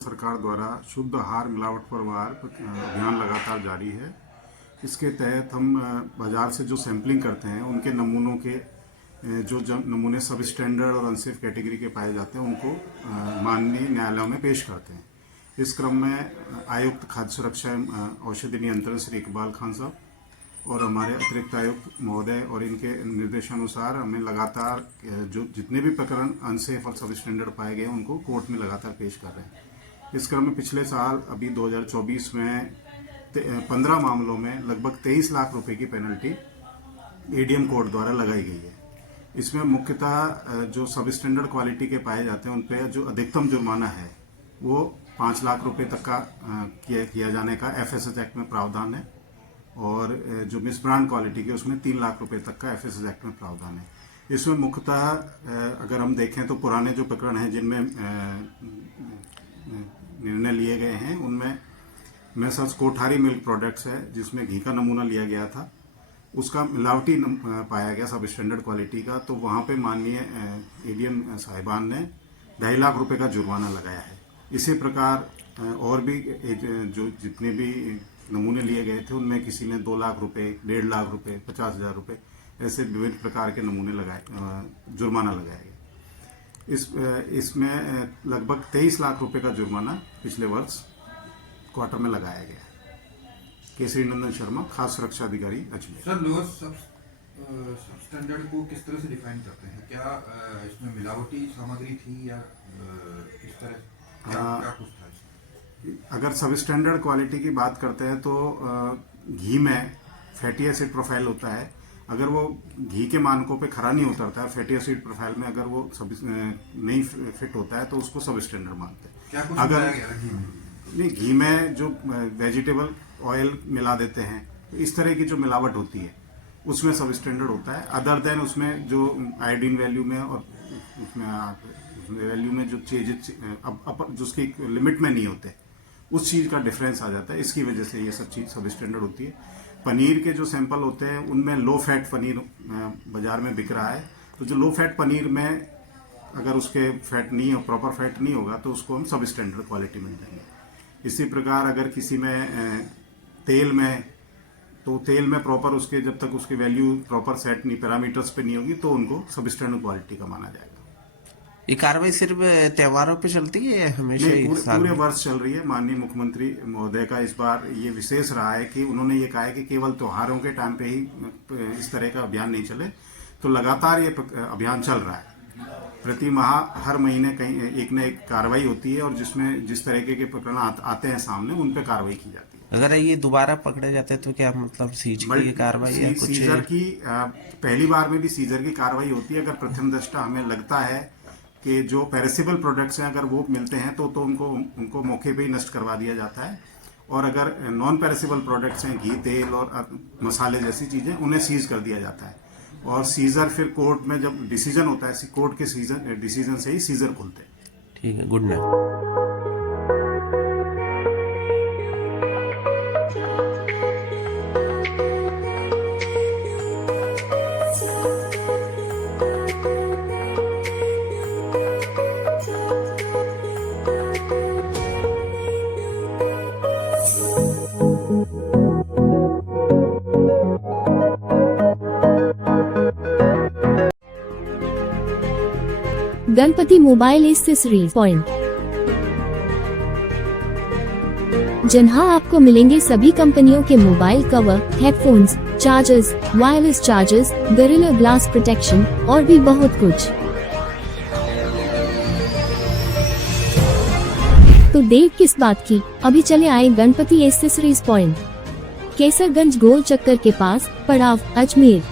सरकार द्वारा शुद्ध आहार मिलावट पर वार अभियान लगातार जारी है। इसके तहत हम बाज़ार से जो सैंपलिंग करते हैं उनके नमूनों के जो नमूने सब स्टैंडर्ड और अनसेफ कैटेगरी के पाए जाते हैं उनको माननीय न्यायालयों में पेश करते हैं। इस क्रम में आयुक्त खाद्य सुरक्षा एवं औषधि नियंत्रण श्री इकबाल खान साहब और हमारे अतिरिक्त आयुक्त महोदय और इनके निर्देशानुसार हमें लगातार जो जितने भी प्रकरण अनसेफ और सब स्टैंडर्ड पाए गए उनको कोर्ट में लगातार पेश कर रहे हैं। इस क्रम में पिछले साल अभी 2024 में 15 मामलों में लगभग 23 लाख रुपए की पेनल्टी एडीएम कोर्ट द्वारा लगाई गई है। इसमें मुख्यतः जो सब स्टैंडर्ड क्वालिटी के पाए जाते हैं उन पर जो अधिकतम जुर्माना है वो 5 लाख रुपए तक का किया जाने का एफएसएस एक्ट में प्रावधान है और जो मिस ब्रांड क्वालिटी के उसमें 3 लाख रुपए तक का एफएसएस एक्ट में प्रावधान है। इसमें मुख्यतः अगर हम देखें तो पुराने जो प्रकरण हैं जिनमें निर्णय लिए गए हैं उनमें मैसर्स कोठारी मिल्क प्रोडक्ट्स है जिसमें घी का नमूना लिया गया था, उसका मिलावटी पाया गया सब स्टैंडर्ड क्वालिटी का, तो वहाँ पे माननीय एडीएम साहिबान ने 2.5 लाख रुपए का जुर्माना लगाया है। इसी प्रकार और भी जो जितने भी नमूने लिए गए थे उनमें किसी ने 2 लाख रुपए, 1.5 लाख रुपए, 50,000 रुपए ऐसे विभिन्न प्रकार के नमूने जुर्माना लगाया गया। इसमें लगभग 23 लाख रुपए का जुर्माना पिछले वर्ष क्वार्टर में लगाया गया है। केसरी नंदन शर्मा, खास सुरक्षा अधिकारी, अजमेर। सर, लोअर सब स्टैंडर्ड को किस तरह से डिफाइन करते हैं? क्या इसमें मिलावटी सामग्री थी या किस तरह क्या कुछ था? अगर सब स्टैंडर्ड क्वालिटी की बात करते हैं तो घी में फैटी एसिड प्रोफाइल होता है। अगर वो घी के मानकों पे खरा नहीं उतरता है, फैटी एसिड प्रोफाइल में अगर वो नहीं फिट होता है तो उसको सब स्टैंडर्ड मानते हैं। क्या कुछ अगर नहीं, घी में जो वेजिटेबल ऑयल मिला देते हैं इस तरह की जो मिलावट होती है उसमें सब स्टैंडर्ड होता है। अदर देन उसमें जो आयोडीन वैल्यू में और उसमें वैल्यू में जो चेंजेस जो उसकी लिमिट में नहीं होते उस चीज का डिफरेंस आ जाता है। इसकी वजह से ये सब चीज सब स्टैंडर्ड होती है। पनीर के जो सैंपल होते हैं उनमें लो फैट पनीर बाजार में बिक रहा है, तो जो लो फैट पनीर में अगर उसके फैट नहीं हो, प्रॉपर फैट नहीं होगा तो उसको हम सब स्टैंडर्ड क्वालिटी मिल जाएंगे। इसी प्रकार अगर किसी में तेल में प्रॉपर उसके जब तक उसकी वैल्यू प्रॉपर सेट नहीं, पैरामीटर्स पे नहीं होगी तो उनको सब स्टैंडर्ड क्वालिटी का माना जाएगा। ये कार्रवाई सिर्फ त्योहारों पे चलती है या हमेशा ही पूरे वर्ष चल रही है। माननीय मुख्यमंत्री महोदय का इस बार ये विशेष रहा है कि उन्होंने ये कहा है कि केवल त्योहारों के टाइम पे ही इस तरह का अभियान नहीं चले, तो लगातार ये अभियान चल रहा है। प्रति माह हर महीने कहीं एक न एक कार्रवाई होती है और जिसमें जिस तरीके के प्रकरण आते हैं सामने उन पे कार्रवाई की जाती है। अगर ये दोबारा पकड़े जाते हैं तो क्या मतलब सीज की कार्रवाई है? सीजर की पहली बार में भी सीजर की कार्रवाई होती है। अगर प्रथम दृष्टा हमें लगता है कि जो पेरिसेबल प्रोडक्ट्स हैं अगर वो मिलते हैं तो उनको मौके पे ही नष्ट करवा दिया जाता है, और अगर नॉन पेरिसेबल प्रोडक्ट्स हैं घी, तेल और मसाले जैसी चीजें उन्हें सीज कर दिया जाता है। और सीजर फिर कोर्ट में जब डिसीजन होता है कोर्ट के डिसीजन से ही सीजर खुलते हैं। ठीक है, good night. Ganpati mobile accessories point, जहां आपको मिलेंगे सभी कंपनियों के mobile cover, headphones, chargers, wireless chargers, gorilla glass protection और भी बहुत कुछ। तो देर किस बात की, अभी चले आए गणपति एक्सेसरीज पॉइंट, केसरगंज गोल चक्कर के पास, पड़ाव, अजमेर।